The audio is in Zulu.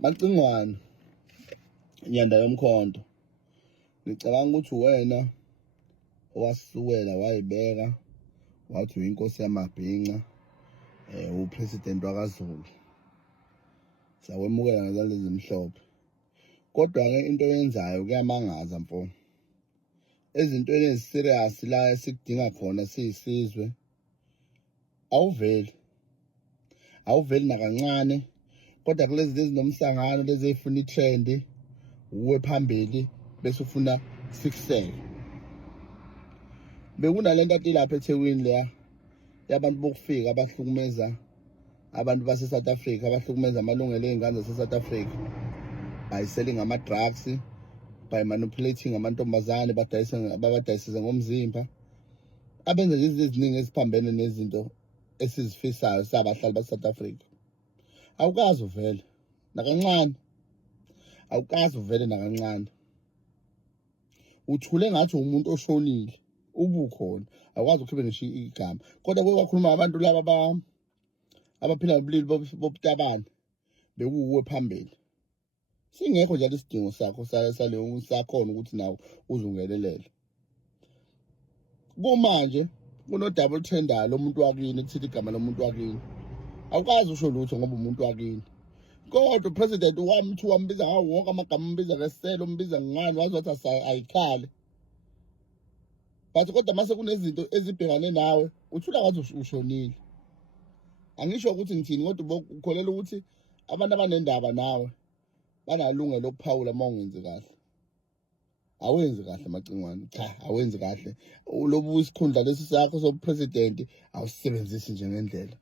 Macingwane Nyanda yomkhonto, ngicabanga ukuthi wena owasukela wayibeka wathi uyinkosi yamabhinca, upresident wakaZulu. Sawemukela ngezandla ezimhlophe. Kodwa-ke into eyenzayo kuyamangaza mfo. Ezintweni eziserious la esikudinga khona siyisizwe awuveli nakancane. Kodwa kulezi ezinomhlangano lezi ezifuna i-trend uwe phambili bese ufuna sikusele. Bekunalento ati lapha eThekwini leya yabantu bokufika abahlukumeza abantu base-South Africa, abahlukumeza amalungelo ey'ngane zase-South Africa by selling ama-drugs, by manipulating amantombazane babadayisise ngomzimba, abenza izinto eziningi eziphambene nezinto esizifisayo sabahlali base-South Africa. Awukazi uvele nakancane, awukazi uvele nakancane. Uthule ngathi umuntu oshonile ubukhona, awukwazi ukukhipha ngisho igama. Kodwa kwakhuluma abantu laba abaphila ngobulili bobutabane bekuwe phambili. Singekho njalo isidingo sakho saleyo sakhona ukuthi nawo uzungelelele. Kumanje kuno-double tender lo muntu wakini ethithi igama lomuntu wakini. Awukazi usho lutho ngoba umuntu wakini. Kodwa upresident wambiza ngawo wonke amagama, umbiza ngeselo, umbiza ngani, wazi wathi ayikhale. But kodwa mase kunezinto ezibhekane nawe uthula ngathi ushonile. Angisho ukuthi ngithini, kodwa ukholela ukuthi abantu abanendaba nawe banalungelo lokuphawula uma ungenzi kahle. Awenzi kahle Macingwane, cha awenzi kahle. Lobu isikhundla lesi sakho sobupresident awusebenzisi nje ngendlela.